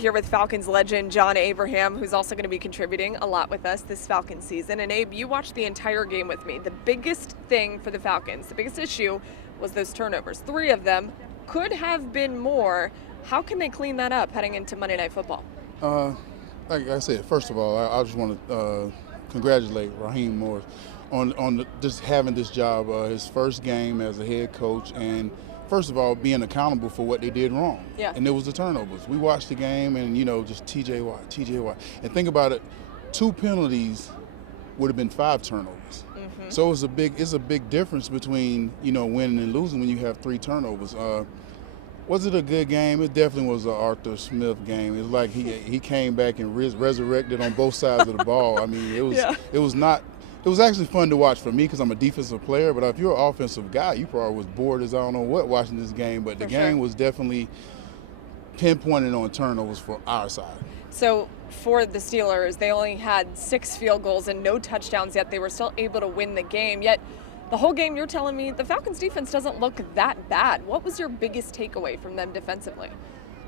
here with Falcons legend John Abraham, who's also going to be contributing a lot with us this Falcons season. And Abe, you watched the entire game with me. The biggest thing for the Falcons, the biggest issue was those turnovers. 3 of them, could have been more. How can they clean that up heading into Monday Night Football? Like I said, first of all, I just want to congratulate Raheem Morris on just having this job, his first game as a head coach, and first of all, being accountable for what they did wrong. Yeah. And it was the turnovers. We watched the game and, just TJ Watt. And think about it, 2 penalties would have been 5 turnovers. Mm-hmm. So it's a big difference between, winning and losing when you have 3 turnovers. Was it a good game? It definitely was an Arthur Smith game. It was like he came back and resurrected on both sides of the ball. I mean, it was actually fun to watch for me because I'm a defensive player, but if you're an offensive guy, you probably was bored as I don't know what watching this game. But the game was definitely pinpointed on turnovers for our side. So for the Steelers, they only had 6 field goals and no touchdowns, yet they were still able to win the game. Yet the whole game, you're telling me the Falcons defense doesn't look that bad. What was your biggest takeaway from them defensively?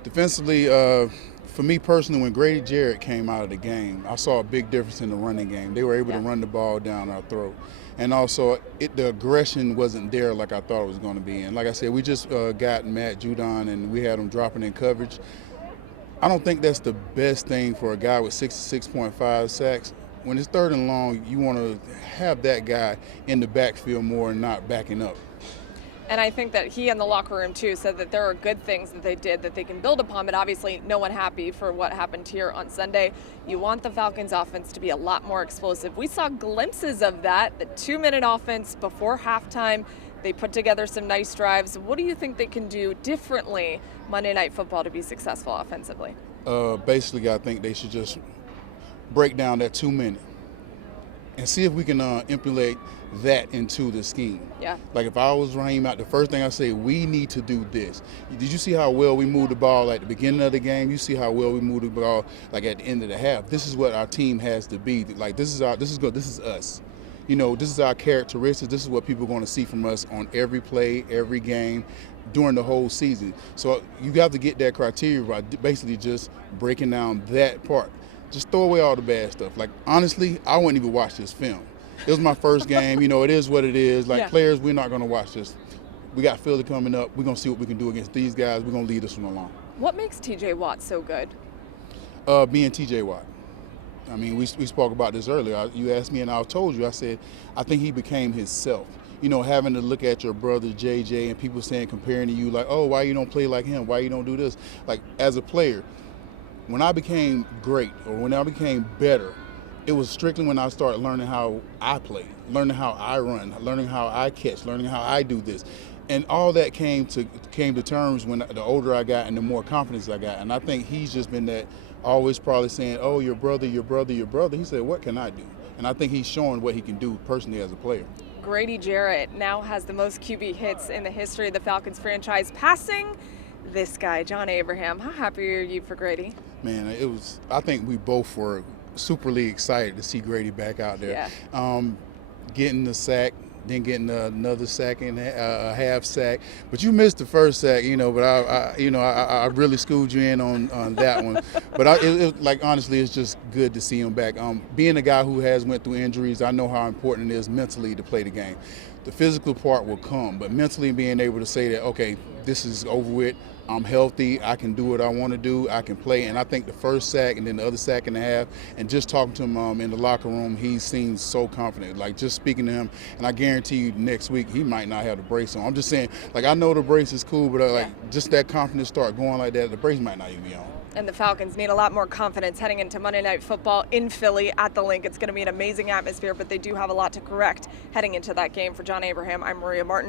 Defensively, for me personally, when Grady Jarrett came out of the game, I saw a big difference in the running game. They were able to run the ball down our throat. And also, the aggression wasn't there like I thought it was going to be. And like I said, we just got Matt Judon, and we had him dropping in coverage. I don't think that's the best thing for a guy with 66.5 sacks. When it's 3rd and long, you want to have that guy in the backfield more and not backing up. And I think that he in the locker room, too, said that there are good things that they did that they can build upon, but obviously no one happy for what happened here on Sunday. You want the Falcons offense to be a lot more explosive. We saw glimpses of that, the 2-minute offense before halftime. They put together some nice drives. What do you think they can do differently Monday Night Football to be successful offensively? Basically, I think they should just break down that 2-minute and see if we can implement that into the scheme. Yeah. Like if I was Raheem out, the first thing I say, we need to do this. Did you see how well we moved the ball at the beginning of the game? You see how well we moved the ball like at the end of the half. This is what our team has to be. Like this is us. This is our characteristics. This is what people are going to see from us on every play, every game, during the whole season. So you have to get that criteria by basically just breaking down that part. Just throw away all the bad stuff. Like, honestly, I wouldn't even watch this film. It was my first game. It is what it is. Like, players, we're not going to watch this. We got Philly coming up. We're going to see what we can do against these guys. We're going to lead this one along. What makes TJ Watt so good? Being TJ Watt. I mean, we spoke about this earlier. You asked me, and I told you, I said, I think he became himself. Having to look at your brother JJ and people comparing to you, like, oh, why you don't play like him? Why you don't do this? Like, as a player, when I became great or when I became better, it was strictly when I started learning how I play, learning how I run, learning how I catch, learning how I do this. And all that came to terms when the older I got and the more confidence I got. And I think he's just been that always probably saying, oh, your brother. He said, what can I do? And I think he's showing what he can do personally as a player. Grady Jarrett now has the most QB hits in the history of the Falcons franchise, passing this guy, John Abraham. How happy are you for Grady? Man, I think we both were superly excited to see Grady back out there. Yeah. Getting the sack, then getting another sack and a half sack. But you missed the first sack, but I really schooled you in on that one. But honestly, it's just good to see him back. Being a guy who has went through injuries, I know how important it is mentally to play the game. The physical part will come, but mentally being able to say that, okay, this is over with, I'm healthy, I can do what I want to do, I can play. And I think the first sack and then the other sack and a half, and just talking to him in the locker room, he seems so confident. Like, just speaking to him, and I guarantee you next week he might not have the brace on. I'm just saying, I know the brace is cool, but just that confidence start going like that, the brace might not even be on. And the Falcons need a lot more confidence heading into Monday Night Football in Philly at the Link. It's going to be an amazing atmosphere, but they do have a lot to correct heading into that game. For John Abraham, I'm Maria Martin.